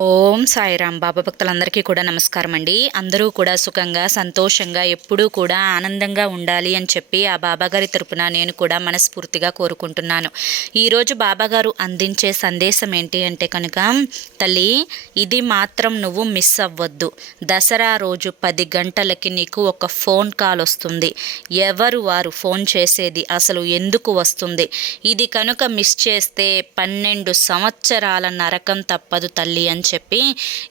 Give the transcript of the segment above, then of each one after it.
ఓం సాయిరామ్ బాబా భక్తులందరికీ కూడా నమస్కారం అండి. అందరూ కూడా సుఖంగా సంతోషంగా ఎప్పుడూ కూడా ఆనందంగా ఉండాలి అని చెప్పి ఆ బాబాగారి తరపున నేను కూడా మనస్ఫూర్తిగా కోరుకుంటున్నాను. ఈరోజు బాబాగారు అందించే సందేశం ఏంటి అంటే కనుక తల్లి ఇది మాత్రం నువ్వు మిస్ అవ్వద్దు. దసరా రోజు పది గంటలకి నీకు ఒక ఫోన్ కాల్ వస్తుంది. ఎవరు వారు ఫోన్ చేసేది? అసలు ఎందుకు వస్తుంది? ఇది కనుక మిస్ చేస్తే పన్నెండు సంవత్సరాల నరకం తప్పదు తల్లి అని చెప్పి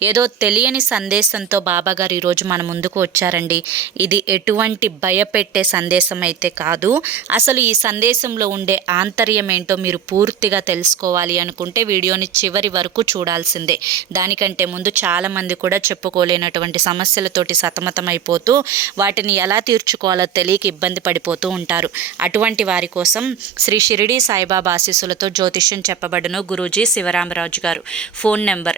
ఏదో తెలియని సందేశంతో బాబాగారు ఈరోజు మన ముందుకు వచ్చారండి. ఇది ఎటువంటి భయపెట్టే సందేశం అయితే కాదు. అసలు ఈ సందేశంలో ఉండే ఆంతర్యం ఏంటో మీరు పూర్తిగా తెలుసుకోవాలి అనుకుంటే వీడియోని చివరి వరకు చూడాల్సిందే. దానికంటే ముందు చాలామంది కూడా చెప్పుకోలేనటువంటి సమస్యలతోటి సతమతమైపోతూ వాటిని ఎలా తీర్చుకోవాలో తెలియక ఇబ్బంది పడిపోతూ ఉంటారు. అటువంటి వారి కోసం శ్రీ షిరిడి సాయిబాబా ఆశీస్సులతో జ్యోతిష్యం చెప్పబడును గురూజీ శివరామరాజు గారు. Phone number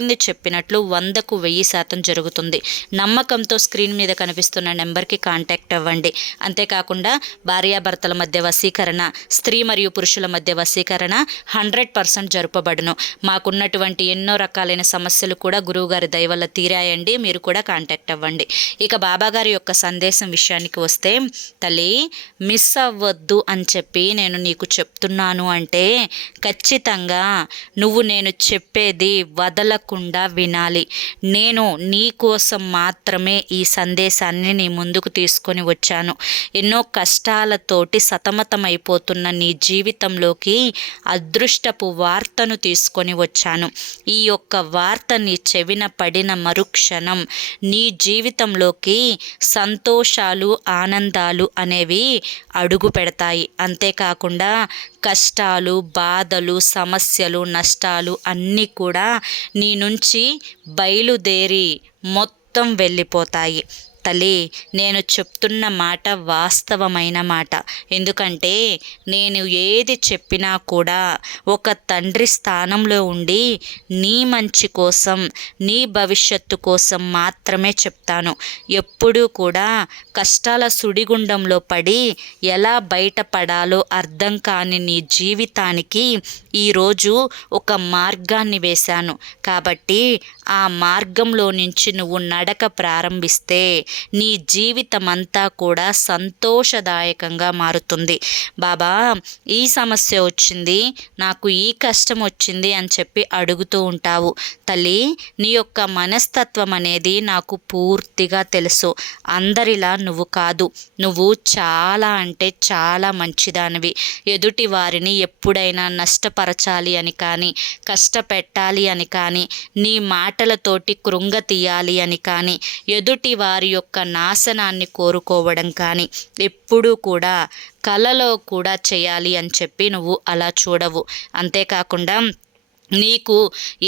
చెప్పింది చెప్పినట్లు వందకు వెయ్యి శాతం జరుగుతుంది. నమ్మకంతో స్క్రీన్ మీద కనిపిస్తున్న నెంబర్కి కాంటాక్ట్ అవ్వండి. అంతేకాకుండా భార్యాభర్తల మధ్య వశీకరణ స్త్రీ మరియు పురుషుల మధ్య వశీకరణ హండ్రెడ్ పర్సెంట్ జరుపబడును. మాకున్నటువంటి ఎన్నో రకాలైన సమస్యలు కూడా గురువుగారి దయవల్ల తీరాయండి. మీరు కూడా కాంటాక్ట్ అవ్వండి. ఇక బాబాగారి యొక్క సందేశం విషయానికి వస్తే తల్లి మిస్ అవ్వద్దు అని చెప్పి నేను నీకు చెప్తున్నాను అంటే ఖచ్చితంగా నువ్వు నేను చెప్పేది వదలకు తప్పకుండా వినాలి. నేను నీ కోసం మాత్రమే ఈ సందేశాన్ని నీ ముందుకు తీసుకొని వచ్చాను. ఎన్నో కష్టాలతోటి సతమతమైపోతున్న నీ జీవితంలోకి అదృష్టపు వార్తను తీసుకొని వచ్చాను. ఈ యొక్క వార్త నీ చెవిన పడిన మరుక్షణం నీ జీవితంలోకి సంతోషాలు ఆనందాలు అనేవి అడుగు పెడతాయి. అంతేకాకుండా కష్టాలు బాధలు సమస్యలు నష్టాలు అన్నీ కూడా నీ నుంచి బయలుదేరి మొత్తం వెళ్ళిపోతాయి. తల్లి నేను చెప్తున్న మాట వాస్తవమైన మాట. ఎందుకంటే నేను ఏది చెప్పినా కూడా ఒక తండ్రి స్థానంలో ఉండి నీ మంచి కోసం నీ భవిష్యత్తు కోసం మాత్రమే చెప్తాను. ఎప్పుడూ కూడా కష్టాల సుడిగుండంలో పడి ఎలా బయటపడాలో అర్థం కాని నీ జీవితానికి ఈరోజు ఒక మార్గాన్ని వేశాను. కాబట్టి ఆ మార్గంలో నుంచి నువ్వు నడక ప్రారంభిస్తే నీ జీవితం అంతా కూడా సంతోషదాయకంగా మారుతుంది. బాబా ఈ సమస్య వచ్చింది నాకు ఈ కష్టం వచ్చింది అని చెప్పి అడుగుతూ ఉంటావు. తల్లి నీ యొక్క మనస్తత్వం అనేది నాకు పూర్తిగా తెలుసు. అందరిలా నువ్వు కాదు. నువ్వు చాలా అంటే చాలా మంచిదానివి. ఎదుటి వారిని ఎప్పుడైనా నష్టపరచాలి అని కానీ కష్టపెట్టాలి అని కానీ నీ మాట మాటలతోటి కృంగ తీయాలి అని కానీ ఎదుటి వారి యొక్క నాశనాన్ని కోరుకోవడం కానీ ఎప్పుడూ కూడా కలలో కూడా చేయాలి అని చెప్పి నువ్వు అలా చూడవు. అంతేకాకుండా నీకు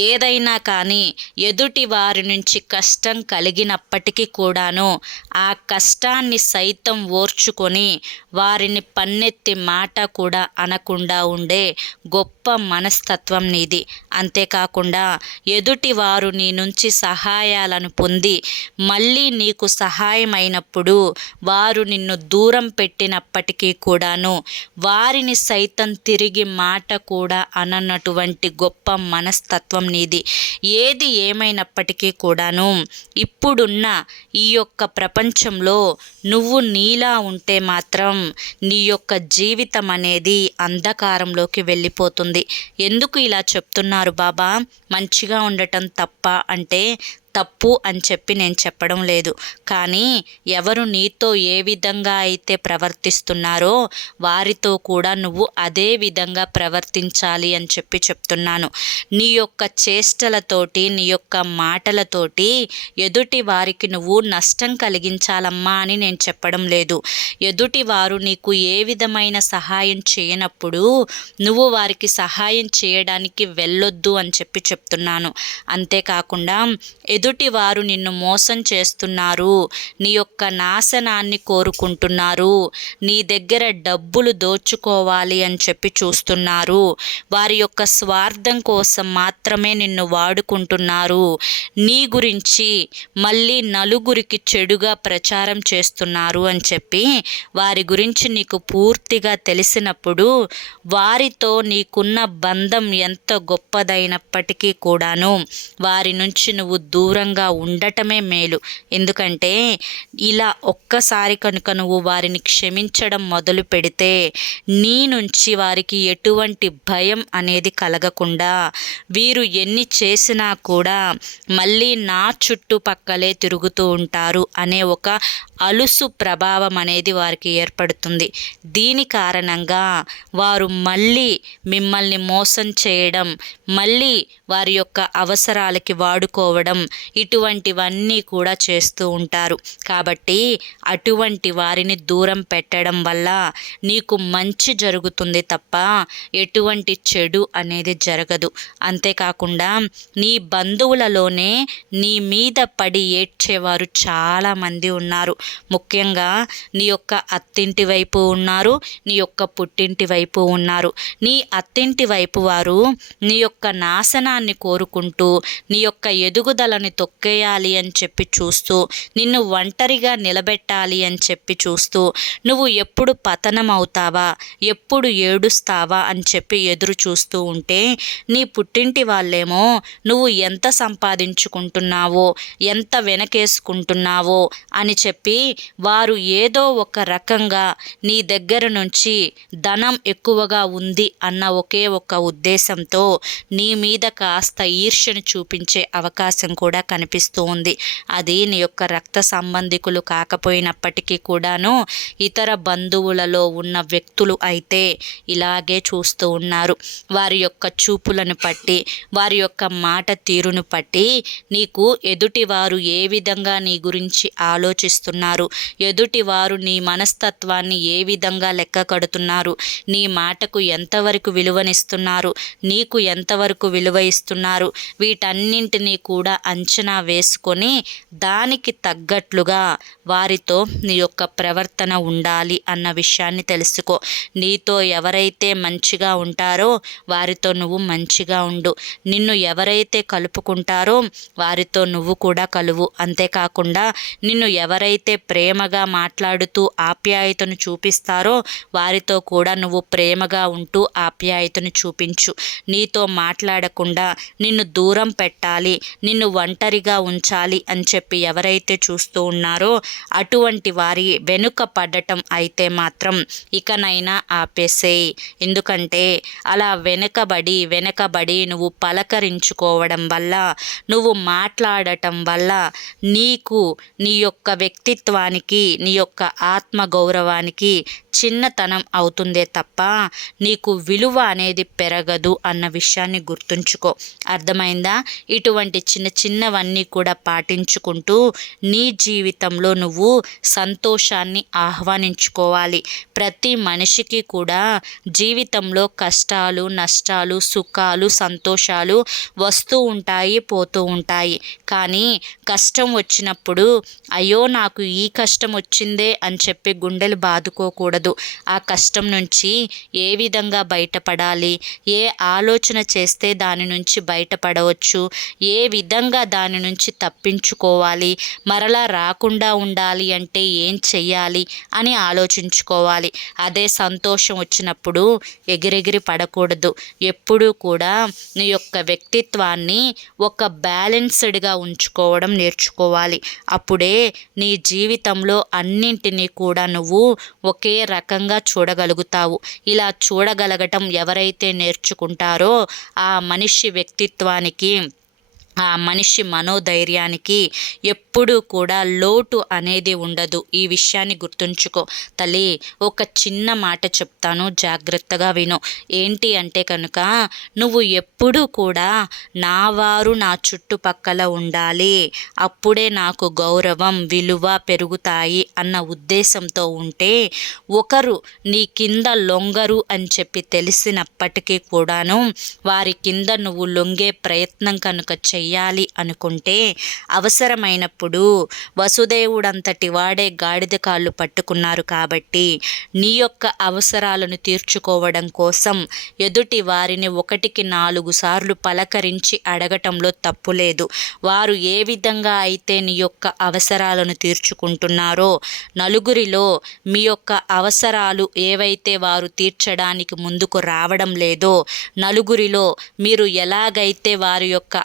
ఏదైనా కానీ ఎదుటి వారి నుంచి కష్టం కలిగినప్పటికీ కూడాను ఆ కష్టాన్ని సైతం ఓర్చుకొని వారిని పన్నెత్తి మాట కూడా అనకుండా ఉండే గొప్ప గొప్ప మనస్తత్వం నీది. అంతేకాకుండా ఎదుటి వారు నీ నుంచి సహాయాలను పొంది మళ్ళీ నీకు సహాయమైనప్పుడు వారు నిన్ను దూరం పెట్టినప్పటికీ కూడాను వారిని సైతం తిరిగి మాట కూడా అనన్నటువంటి గొప్ప మనస్తత్వం నీది. ఏది ఏమైనప్పటికీ కూడాను ఇప్పుడున్న ఈ యొక్క ప్రపంచంలో నువ్వు నీలా ఉంటే మాత్రం నీ యొక్క జీవితం అనేది అంధకారంలోకి వెళ్ళిపోతుంది. ఎందుకు ఇలా చెప్తున్నారు బాబా? మంచిగా ఉండటం తప్ప అంటే తప్పు అని చెప్పి నేను చెప్పడం లేదు. కానీ ఎవరు నీతో ఏ విధంగా అయితే ప్రవర్తిస్తున్నారో వారితో కూడా నువ్వు అదే విధంగా ప్రవర్తించాలి అని చెప్పి చెప్తున్నాను. నీ యొక్క చేష్టలతోటి నీ యొక్క మాటలతోటి ఎదుటి వారికి నువ్వు నష్టం కలిగించాలమ్మా అని నేను చెప్పడం లేదు. ఎదుటి వారు నీకు ఏ విధమైన సహాయం చేయనప్పుడు నువ్వు వారికి సహాయం చేయడానికి వెళ్ళొద్దు అని చెప్పి చెప్తున్నాను. అంతేకాకుండా ఎదుటివారు నిన్ను మోసం చేస్తున్నారు. నీ యొక్క నాశనాన్ని కోరుకుంటున్నారు. నీ దగ్గర డబ్బులు దోచుకోవాలి అని చెప్పి చూస్తున్నారు. వారి యొక్క స్వార్థం కోసం మాత్రమే నిన్ను వాడుకుంటున్నారు. నీ గురించి మళ్ళీ నలుగురికి చెడుగా ప్రచారం చేస్తున్నారు అని చెప్పి వారి గురించి నీకు పూర్తిగా తెలిసినప్పుడు వారితో నీకున్న బంధం ఎంత గొప్పదైనప్పటికీ కూడాను వారి నుంచి నువ్వు దూరంగా ఉండటమే మేలు. ఎందుకంటే ఇలా ఒక్కసారి కనుక నువ్వు వారిని క్షమించడం మొదలు పెడితే నీ నుంచి వారికి ఎటువంటి భయం అనేది కలగకుండా వీరు ఎన్ని చేసినా కూడా మళ్ళీ నా చుట్టుపక్కలే తిరుగుతూ ఉంటారు అనే ఒక అలుసు ప్రభావం అనేది వారికి ఏర్పడుతుంది. దీని కారణంగా వారు మళ్ళీ మిమ్మల్ని మోసం చేయడం మళ్ళీ వారి యొక్క అవసరాలకి వాడుకోవడం ఇటువంటివన్నీ కూడా చేస్తూ ఉంటారు. కాబట్టి అటువంటి వారిని దూరం పెట్టడం వల్ల నీకు మంచి జరుగుతుంది తప్ప ఎటువంటి చెడు అనేది జరగదు. అంతేకాకుండా నీ బంధువులలోనే నీ మీద పడి ఏడ్చేవారు చాలామంది ఉన్నారు. ముఖ్యంగా నీ యొక్క అత్తింటి వైపు ఉన్నారు నీ యొక్క పుట్టింటి వైపు ఉన్నారు. నీ అత్తింటి వైపు వారు నీ యొక్క నాశనాన్ని కోరుకుంటూ నీ యొక్క ఎదుగుదలని తొక్కేయాలి అని చెప్పి చూస్తూ నిన్ను ఒంటరిగా నిలబెట్టాలి అని చెప్పి చూస్తూ నువ్వు ఎప్పుడు పతనం అవుతావా ఎప్పుడు ఏడుస్తావా? అని చెప్పి ఎదురు చూస్తూ ఉంటే నీ పుట్టింటి వాళ్ళేమో నువ్వు ఎంత సంపాదించుకుంటున్నావో ఎంత వెనకేసుకుంటున్నావో? అని చెప్పి వారు ఏదో ఒక రకంగా నీ దగ్గర నుంచి ధనం ఎక్కువగా ఉంది అన్న ఒకే ఒక ఉద్దేశంతో నీ మీద కాస్త ఈర్ష్యను చూపించే అవకాశం కూడా కనిపిస్తూ ఉంది. అది నీ యొక్క రక్త సంబంధికులు కాకపోయినప్పటికీ కూడాను ఇతర బంధువులలో ఉన్న వ్యక్తులు అయితే ఇలాగే చూస్తూ ఉన్నారు. వారి యొక్క చూపులను పట్టి వారి యొక్క మాట తీరును పట్టి నీకు ఎదుటివారు ఏ విధంగా నీ గురించి ఆలోచిస్తున్నారు? ఎదుటివారు నీ మనస్తత్వాన్ని ఏ విధంగా లెక్క కడుతున్నారు? నీ మాటకు ఎంతవరకు విలువనిస్తున్నారు? నీకు ఎంతవరకు విలువ ఇస్తున్నారు? వీటన్నింటినీ కూడా అంచనా అంచనా వేసుకొని దానికి తగ్గట్లుగా వారితో నీ యొక్క ప్రవర్తన ఉండాలి అన్న విషయాన్ని తెలుసుకో. నీతో ఎవరైతే మంచిగా ఉంటారో వారితో నువ్వు మంచిగా ఉండు. నిన్ను ఎవరైతే కలుపుకుంటారో వారితో నువ్వు కూడా కలువు. అంతేకాకుండా నిన్ను ఎవరైతే ప్రేమగా మాట్లాడుతూ ఆప్యాయతను చూపిస్తారో వారితో కూడా నువ్వు ప్రేమగా ఉంటూ ఆప్యాయతను చూపించు. నీతో మాట్లాడకుండా నిన్ను దూరం పెట్టాలి. నిన్ను వన్ ఒంటరిగా ఉంచాలి అని చెప్పి ఎవరైతే చూస్తూ ఉన్నారో అటువంటి వారి వెనుక పడటం అయితే మాత్రం ఇకనైనా ఆపేసేయి ఎందుకంటే అలా వెనుకబడి వెనుకబడి నువ్వు పలకరించుకోవడం వల్ల నువ్వు మాట్లాడటం వల్ల నీకు నీ యొక్క వ్యక్తిత్వానికి నీ యొక్క ఆత్మ గౌరవానికి చిన్నతనం అవుతుందే తప్ప నీకు విలువ అనేది పెరగదు అన్న విషయాన్ని గుర్తుంచుకో. అర్థమైందా? ఇటువంటి చిన్న చిన్న చిన్నవన్నీ కూడా పాటించుకుంటూ నీ జీవితంలో నువ్వు సంతోషాన్ని ఆహ్వానించుకోవాలి. ప్రతి మనిషికి కూడా జీవితంలో కష్టాలు నష్టాలు సుఖాలు సంతోషాలు వస్తూ ఉంటాయి పోతూ ఉంటాయి. కానీ కష్టం వచ్చినప్పుడు అయ్యో నాకు ఈ కష్టం వచ్చిందే అని చెప్పి గుండెలు బాదుకోకూడదు. ఆ కష్టం నుంచి ఏ విధంగా బయటపడాలి? ఏ ఆలోచన చేస్తే దాని నుంచి బయటపడవచ్చు? ఏ విధంగా దాని నుంచి తప్పించుకోవాలి. మరలా రాకుండా ఉండాలి అంటే ఏం చెయ్యాలి అని ఆలోచించుకోవాలి. అదే సంతోషం వచ్చినప్పుడు ఎగిరెగిరి పడకూడదు. ఎప్పుడూ కూడా నీ యొక్క వ్యక్తిత్వాన్ని ఒక బ్యాలెన్స్డ్గా ఉంచుకోవడం నేర్చుకోవాలి. అప్పుడే నీ జీవితంలో అన్నింటినీ కూడా నువ్వు ఒకే రకంగా చూడగలుగుతావు. ఇలా చూడగలగటం ఎవరైతే నేర్చుకుంటారో ఆ మనిషి వ్యక్తిత్వానికి ఆ మనిషి మనోధైర్యానికి ఎప్పుడూ కూడా లోటు అనేది ఉండదు. ఈ విషయాన్ని గుర్తుంచుకో. తల్లి ఒక చిన్న మాట చెప్తాను. జాగ్రత్తగా విను. ఏంటి అంటే కనుక నువ్వు ఎప్పుడూ కూడా నా వారు నా చుట్టుపక్కల ఉండాలి. అప్పుడే నాకు గౌరవం విలువ పెరుగుతాయి అన్న ఉద్దేశంతో ఉంటే ఒకరు నీ కింద లొంగరు అని చెప్పి తెలిసినప్పటికీ కూడాను వారి కింద నువ్వు లొంగే ప్రయత్నం కనుక చెయ్యాలి అనుకుంటే అవసరమైనప్పుడు వసుదేవుడంతటి వాడే గాడిద కాళ్ళు పట్టుకున్నారు కాబట్టి నీ యొక్క అవసరాలను తీర్చుకోవడం కోసం ఎదుటి వారిని ఒకటికి నాలుగు సార్లు పలకరించి అడగటంలో తప్పులేదు వారు ఏ విధంగా అయితే నీ యొక్క అవసరాలను తీర్చుకుంటున్నారో నలుగురిలో మీ యొక్క అవసరాలు ఏవైతే వారు తీర్చడానికి ముందుకు రావడం లేదో నలుగురిలో మీరు ఎలాగైతే వారి యొక్క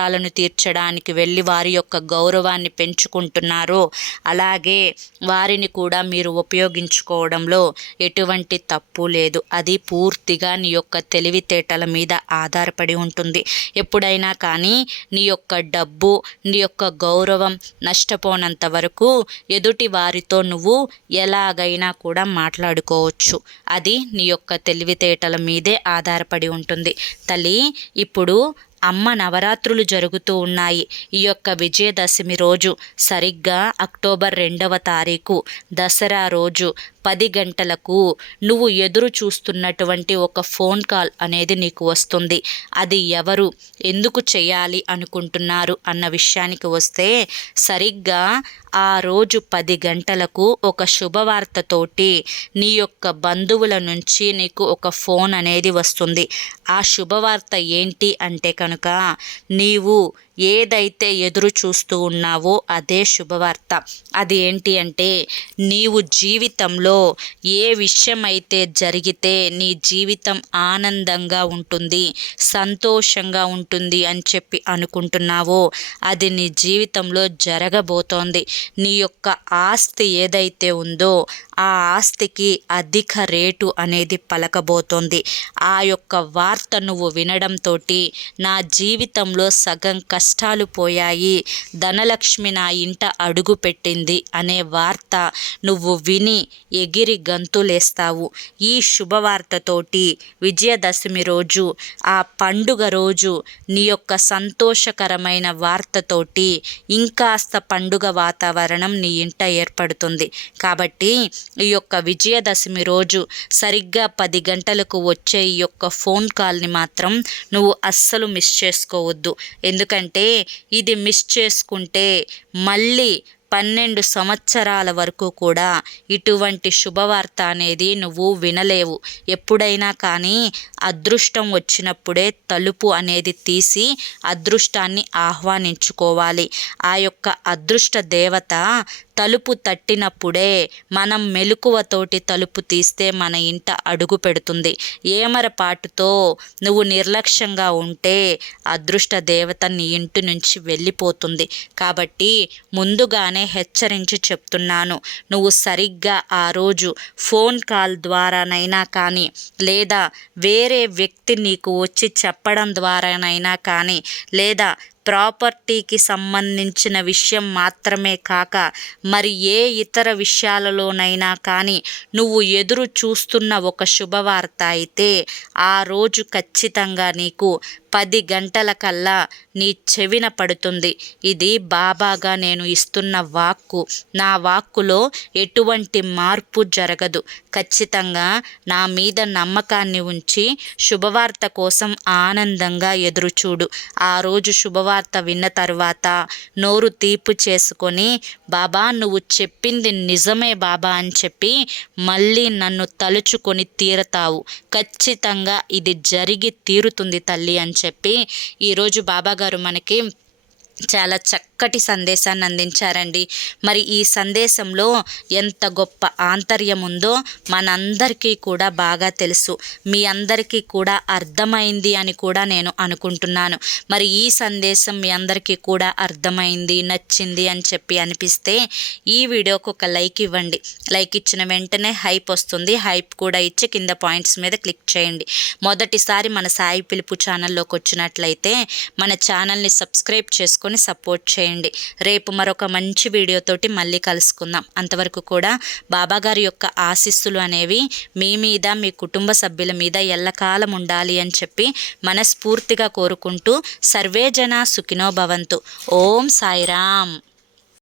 అవసరాలను తీర్చడానికి వెళ్ళి వారి యొక్క గౌరవాన్ని పెంచుకుంటున్నారో. అలాగే వారిని కూడా మీరు ఉపయోగించుకోవడంలో ఎటువంటి తప్పు లేదు. అది పూర్తిగా నీ యొక్క తెలివితేటల మీద ఆధారపడి ఉంటుంది. ఎప్పుడైనా కానీ నీ యొక్క డబ్బు నీ యొక్క గౌరవం నష్టపోనంత వరకు ఎదుటి వారితో నువ్వు ఎలాగైనా కూడా మాట్లాడుకోవచ్చు. అది నీ యొక్క తెలివితేటల మీదే ఆధారపడి ఉంటుంది. తల్లి ఇప్పుడు అమ్మ నవరాత్రులు జరుగుతూ ఉన్నాయి. ఈ యొక్క విజయదశమి రోజు సరిగ్గా అక్టోబర్ రెండవ తారీఖు దసరా రోజు పది గంటలకు నువ్వు ఎదురు చూస్తున్నటువంటి ఒక ఫోన్ కాల్ అనేది నీకు వస్తుంది. అది ఎవరు? ఎందుకు చేయాలి అనుకుంటున్నారు? అన్న విషయానికి వస్తే సరిగ్గా ఆ రోజు పది గంటలకు ఒక శుభవార్తతోటి నీ యొక్క బంధువుల నుంచి నీకు ఒక ఫోన్ అనేది వస్తుంది. ఆ శుభవార్త ఏంటి అంటే కనుక నీవు ఏదైతే ఎదురు చూస్తూ ఉన్నావో అదే శుభవార్త. అది ఏంటి అంటే నీవు జీవితంలో ఏ విషయం అయితే జరిగితే నీ జీవితం ఆనందంగా ఉంటుంది సంతోషంగా ఉంటుంది అని చెప్పి అనుకుంటున్నావో అది నీ జీవితంలో జరగబోతోంది. నీ యొక్క ఆస్తి ఏదైతే ఉందో ఆ ఆస్తికి అధిక రేటు అనేది పలకబోతోంది. ఆ యొక్క వార్త నువ్వు వినడంతో నా జీవితంలో సగం కష్టాలు పోయాయి. ధనలక్ష్మి నా ఇంట అడుగు పెట్టింది అనే వార్త నువ్వు విని ఎగిరి గంతులేస్తావు. ఈ శుభవార్తతోటి విజయదశమి రోజు ఆ పండుగ రోజు నీ యొక్క సంతోషకరమైన వార్తతోటి ఇంకాస్త పండుగ వాతావరణం నీ ఇంట ఏర్పడుతుంది. కాబట్టి ఈ యొక్క విజయదశమి రోజు సరిగ్గా పది గంటలకు వచ్చే ఈ యొక్క ఫోన్ కాల్ని మాత్రం నువ్వు అస్సలు మిస్ చేసుకోవద్దు. ఎందుకంటే ఇది మిస్ చేసుకుంటే మళ్ళీ పన్నెండు సంవత్సరాల వరకు కూడా ఇటువంటి శుభవార్త అనేది నువ్వు వినలేవు. ఎప్పుడైనా కానీ అదృష్టం వచ్చినప్పుడే తలుపు అనేది తీసి అదృష్టాన్ని ఆహ్వానించుకోవాలి. ఆ యొక్క అదృష్ట దేవత తలుపు తట్టినప్పుడే మనం మెలకువతోటి తలుపు తీస్తే మన ఇంట అడుగు పెడుతుంది. ఏమరపాటుతో నువ్వు నిర్లక్ష్యంగా ఉంటే అదృష్ట దేవత నీ ఇంటి నుంచి వెళ్ళిపోతుంది. కాబట్టి ముందుగానే హెచ్చరించి చెప్తున్నాను. నువ్వు సరిగ్గా ఆ రోజు ఫోన్ కాల్ ద్వారానైనా కానీ లేదా వేరే వ్యక్తి నీకు వచ్చి చెప్పడం ద్వారానైనా కానీ లేదా ప్రాపర్టీకి సంబంధించిన విషయం మాత్రమే కాక మరి ఏ ఇతర విషయాలలోనైనా కానీ నువ్వు ఎదురు చూస్తున్న ఒక శుభవార్త అయితే ఆ రోజు ఖచ్చితంగా నీకు పది గంటల కల్లా నీ చెవిన పడుతుంది. ఇది బాబాగా నేను ఇస్తున్న వాక్కు. నా వాక్కులో ఎటువంటి మార్పు జరగదు. ఖచ్చితంగా నా మీద నమ్మకాన్ని ఉంచి శుభవార్త కోసం ఆనందంగా ఎదురుచూడు. ఆ రోజు శుభవార్త విన్న తర్వాత నోరు తీపు చేసుకొని బాబా నువ్వు చెప్పింది నిజమే బాబా అని చెప్పి మళ్ళీ నన్ను తలుచుకొని తీరతావు. ఖచ్చితంగా ఇది జరిగి తీరుతుంది తల్లి అని చెప్పి ఈరోజు బాబాగారు మనకి చాలా చక్కటి సందేశాన్ని అందించారండి. మరి ఈ సందేశంలో ఎంత గొప్ప ఆంతర్యం ఉందో మనందరికీ కూడా బాగా తెలుసు. మీ అందరికీ కూడా అర్థమైంది అని కూడా నేను అనుకుంటున్నాను. మరి ఈ సందేశం మీ అందరికీ కూడా అర్థమైంది నచ్చింది అని చెప్పి అనిపిస్తే ఈ వీడియోకి ఒక లైక్ ఇవ్వండి. లైక్ ఇచ్చిన వెంటనే హైప్ వస్తుంది. హైప్ కూడా ఇచ్చి కింద పాయింట్స్ మీద క్లిక్ చేయండి. మొదటిసారి మన సాయి పిలుపు ఛానల్లోకి వచ్చినట్లయితే మన ఛానల్ని సబ్స్క్రైబ్ చేసుకొని సపోర్ట్ చేయండి. రేపు మరొక మంచి వీడియోతోటి మళ్ళీ కలుసుకుందాం. అంతవరకు కూడా బాబాగారి యొక్క ఆశీస్సులు అనేవి మీ మీద మీ కుటుంబ సభ్యుల మీద ఎల్లకాలం ఉండాలి అని చెప్పి మనస్ఫూర్తిగా కోరుకుంటూ సర్వేజన సుఖినోభవంతు సుఖినో భవంతు. ఓం సాయిరామ్.